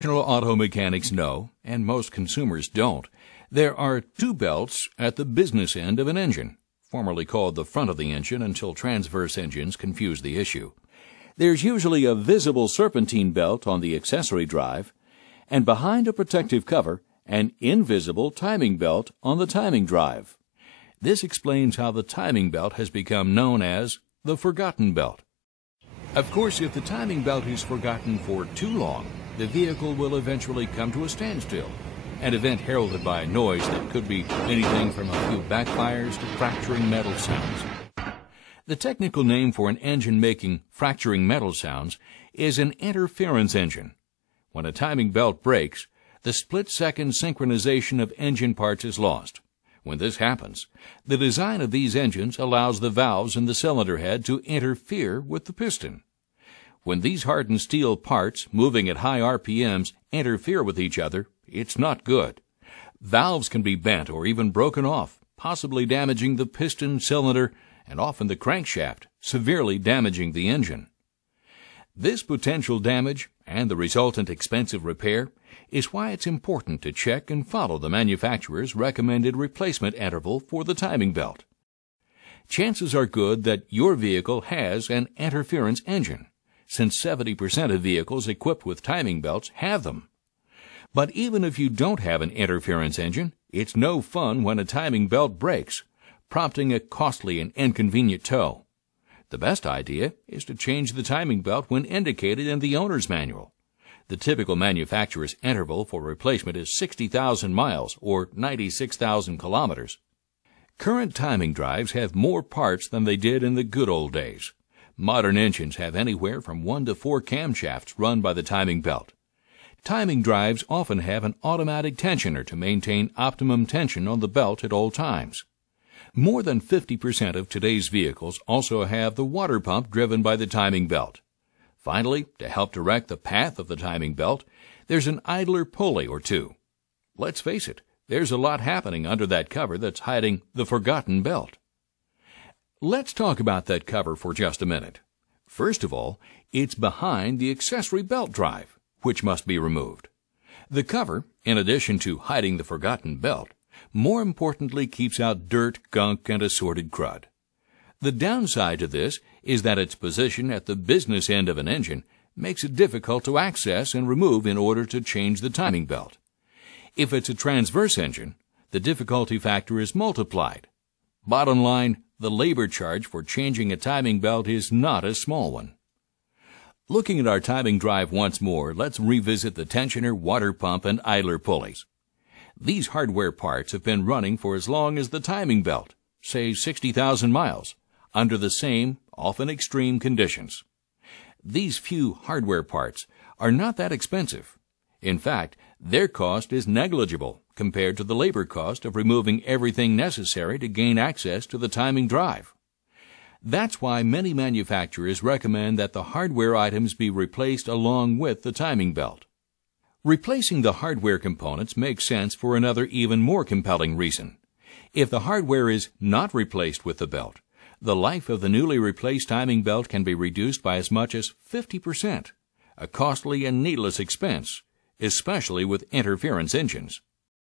Professional auto mechanics know, and most consumers don't, there are two belts at the business end of an engine, formerly called the front of the engine until transverse engines confused the issue. There's usually a visible serpentine belt on the accessory drive, and behind a protective cover, an invisible timing belt on the timing drive. This explains how the timing belt has become known as the forgotten belt. Of course, if the timing belt is forgotten for too long, the vehicle will eventually come to a standstill, an event heralded by a noise that could be anything from a few backfires to fracturing metal sounds. The technical name for an engine making fracturing metal sounds is an interference engine. When a timing belt breaks, the split-second synchronization of engine parts is lost. When this happens, the design of these engines allows the valves in the cylinder head to interfere with the piston. When these hardened steel parts, moving at high RPMs, interfere with each other, it's not good. Valves can be bent or even broken off, possibly damaging the piston, cylinder, and often the crankshaft, severely damaging the engine. This potential damage and the resultant expensive repair is why it's important to check and follow the manufacturer's recommended replacement interval for the timing belt. Chances are good that your vehicle has an interference engine, since 70% of vehicles equipped with timing belts have them. But even if you don't have an interference engine, it's no fun when a timing belt breaks, prompting a costly and inconvenient tow. The best idea is to change the timing belt when indicated in the owner's manual. The typical manufacturer's interval for replacement is 60,000 miles or 96,000 kilometers. Current timing drives have more parts than they did in the good old days. Modern engines have anywhere from 1 to 4 camshafts run by the timing belt. Timing drives often have an automatic tensioner to maintain optimum tension on the belt at all times. More than 50% of today's vehicles also have the water pump driven by the timing belt. Finally, to help direct the path of the timing belt, there's an idler pulley or two. Let's face it, there's a lot happening under that cover that's hiding the forgotten belt. Let's talk about that cover for just a minute. First of all, it's behind the accessory belt drive, which must be removed. The cover, in addition to hiding the forgotten belt, more importantly keeps out dirt, gunk, and assorted crud. The downside to this is that its position at the business end of an engine makes it difficult to access and remove in order to change the timing belt. If it's a transverse engine, the difficulty factor is multiplied. Bottom line, the labor charge for changing a timing belt is not a small one. Looking at our timing drive once more, let's revisit the tensioner, water pump, and idler pulleys. These hardware parts have been running for as long as the timing belt, say 60,000 miles, under the same, often extreme conditions. These few hardware parts are not that expensive. In fact, their cost is negligible compared to the labor cost of removing everything necessary to gain access to the timing drive. That's why many manufacturers recommend that the hardware items be replaced along with the timing belt. Replacing the hardware components makes sense for another even more compelling reason. If the hardware is not replaced with the belt, the life of the newly replaced timing belt can be reduced by as much as 50%, a costly and needless expense, especially with interference engines.